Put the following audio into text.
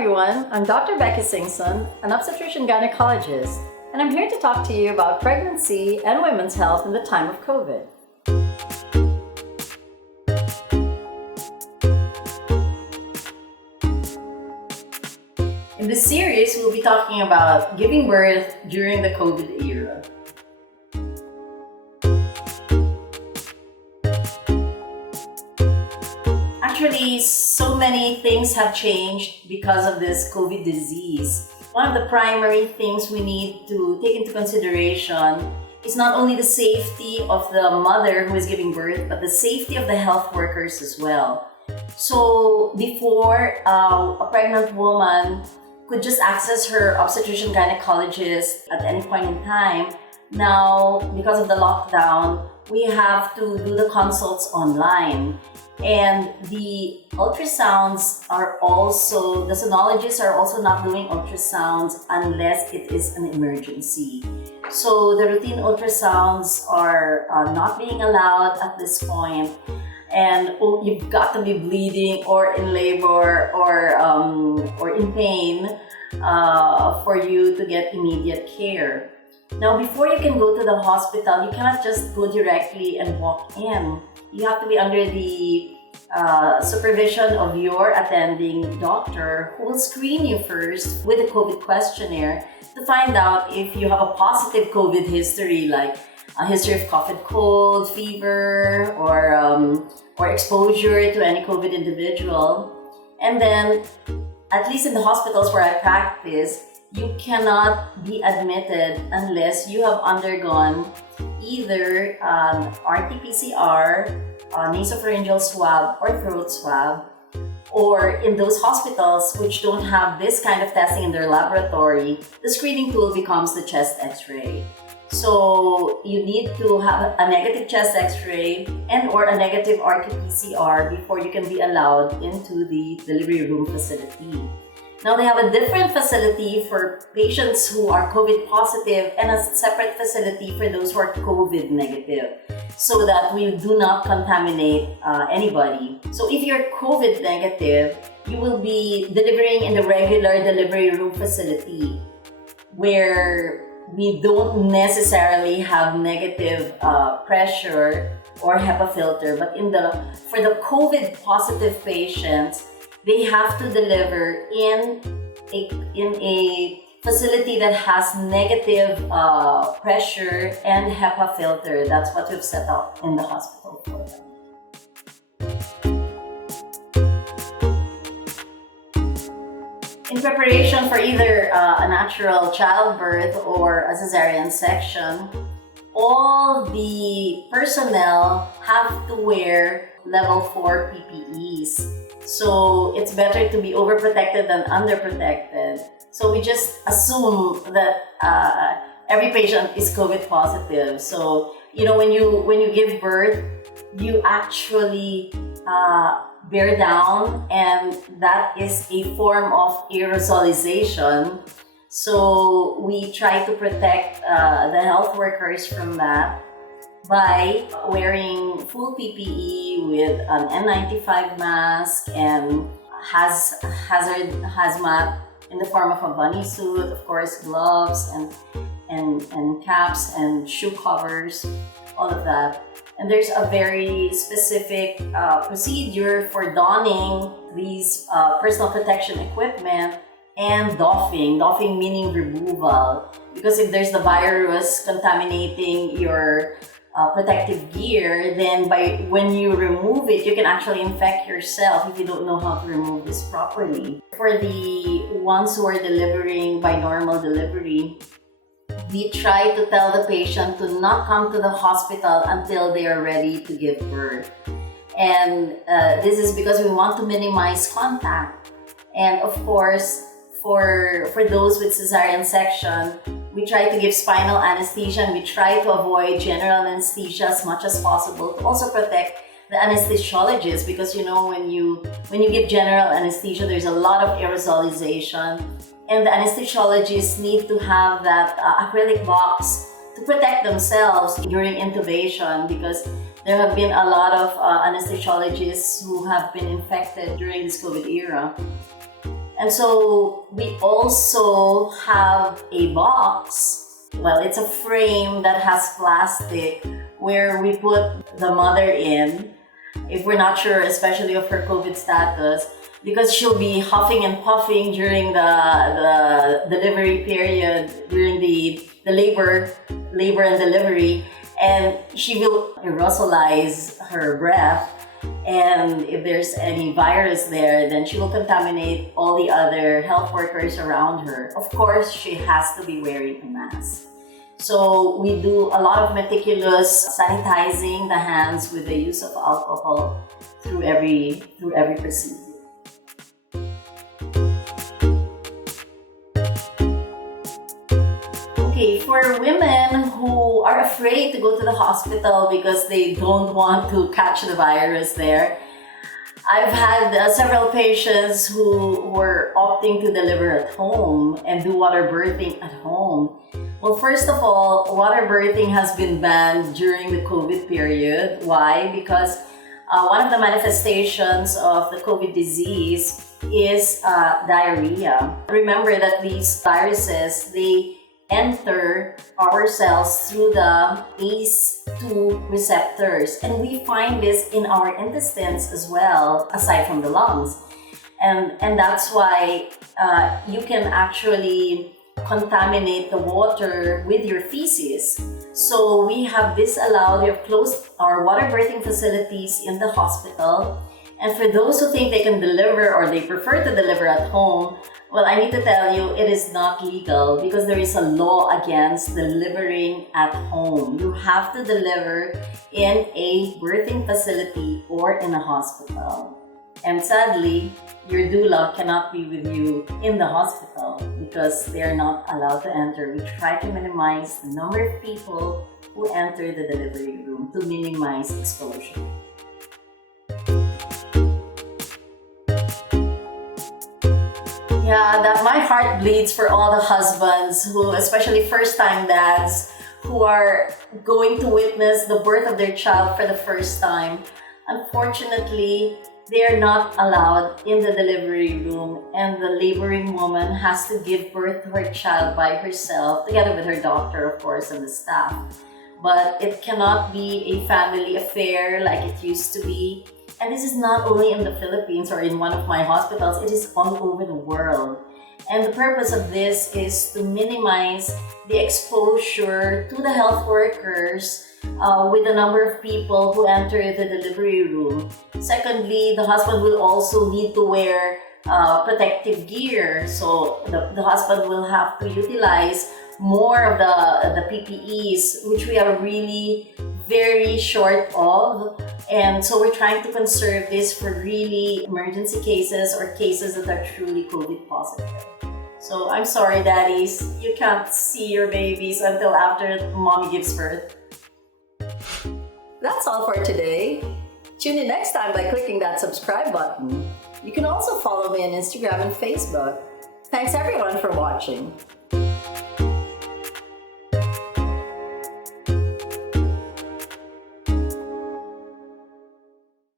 everyone, I'm Dr. Becky Singson, an obstetrician gynecologist, and I'm here to talk to you about pregnancy and women's health in the time of COVID. In this series, we'll be talking about giving birth during the COVID era. Actually, so many things have changed because of this COVID disease. One of the primary things we need to take into consideration is not only the safety of the mother who is giving birth, but the safety of the health workers as well. So before, a pregnant woman could just access her obstetrician gynecologist at any point in time. Now, because of the lockdown, we have to do the consults online. And the ultrasounds are also, the sonologists are also not doing ultrasounds unless it is an emergency. So the routine ultrasounds are not being allowed at this point. And you've got to be bleeding or in labor or in pain for you to get immediate care. Now, before you can go to the hospital, you cannot just go directly and walk in. You have to be under the supervision of your attending doctor, who will screen you first with a COVID questionnaire to find out if you have a positive COVID history, like a history of cough and cold, fever, or exposure to any COVID individual. And then, at least in the hospitals where I practice, you cannot be admitted unless you have undergone either RT-PCR, nasopharyngeal swab, or throat swab, or in those hospitals which don't have this kind of testing in their laboratory, the screening tool becomes the chest x-ray. So you need to have a negative chest x-ray and or a negative RT-PCR before you can be allowed into the delivery room facility. Now, they have a different facility for patients who are COVID positive and a separate facility for those who are COVID negative, so that we do not contaminate anybody. So if you're COVID negative, you will be delivering in the regular delivery room facility, where we don't necessarily have negative pressure or HEPA filter, but for the COVID positive patients, they have to deliver in a facility that has negative pressure and HEPA filter. That's what we've set up in the hospital for them. In preparation for either a natural childbirth or a cesarean section, all the personnel have to wear level 4 PPEs. So it's better to be overprotected than underprotected. So we just assume that every patient is COVID positive. So, when you give birth, you actually bear down, and that is a form of aerosolization. So we try to protect the health workers from that by wearing full PPE with an N95 mask and hazmat in the form of a bunny suit, of course, gloves and caps and shoe covers, all of that. And there's a very specific procedure for donning these personal protection equipment and doffing meaning removal. Because if there's the virus contaminating your protective gear, then when you remove it, you can actually infect yourself if you don't know how to remove this properly. For the ones who are delivering by normal delivery, we try to tell the patient to not come to the hospital until they are ready to give birth. And this is because we want to minimize contact. And of course, for those with cesarean section, we try to give spinal anesthesia, and we try to avoid general anesthesia as much as possible to also protect the anesthesiologist, because when you give general anesthesia, there's a lot of aerosolization, and the anesthesiologists need to have that acrylic box to protect themselves during intubation, because there have been a lot of anesthesiologists who have been infected during this COVID era. And so we also have a box. Well, it's a frame that has plastic where we put the mother in if we're not sure, especially of her COVID status, because she'll be huffing and puffing during the delivery period, during the labor and delivery, and she will aerosolize her breath. And if there's any virus there, then she will contaminate all the other health workers around her. Of course, she has to be wearing a mask. So we do a lot of meticulous sanitizing the hands with the use of alcohol through every procedure. Okay, for women who are afraid to go to the hospital because they don't want to catch the virus there, I've had several patients who were opting to deliver at home and do water birthing at home. Well, first of all, water birthing has been banned during the COVID period. Why? Because one of the manifestations of the COVID disease is diarrhea. Remember that these viruses, they enter our cells through the ACE2 receptors, and we find this in our intestines as well, aside from the lungs. And that's why you can actually contaminate the water with your feces. So we have disallowed, we have closed our water birthing facilities in the hospital. And for those who think they can deliver or they prefer to deliver at home, well, I need to tell you, it is not legal because there is a law against delivering at home. You have to deliver in a birthing facility or in a hospital. And sadly, your doula cannot be with you in the hospital because they are not allowed to enter. We try to minimize the number of people who enter the delivery room to minimize exposure. Yeah, that my heart bleeds for all the husbands who, especially first-time dads, who are going to witness the birth of their child for the first time. Unfortunately, they are not allowed in the delivery room, and the laboring woman has to give birth to her child by herself, together with her doctor, of course, and the staff. But it cannot be a family affair like it used to be. And this is not only in the Philippines or in one of my hospitals, it is all over the world. And the purpose of this is to minimize the exposure to the health workers with the number of people who enter the delivery room. Secondly, the husband will also need to wear protective gear. So the husband will have to utilize more of the PPEs, which we are really very short of. And so we're trying to conserve this for really emergency cases or cases that are truly COVID positive. So I'm sorry, daddies, you can't see your babies until after mommy gives birth. That's all for today. Tune in next time by clicking that subscribe button. You can also follow me on Instagram and Facebook. Thanks everyone for watching.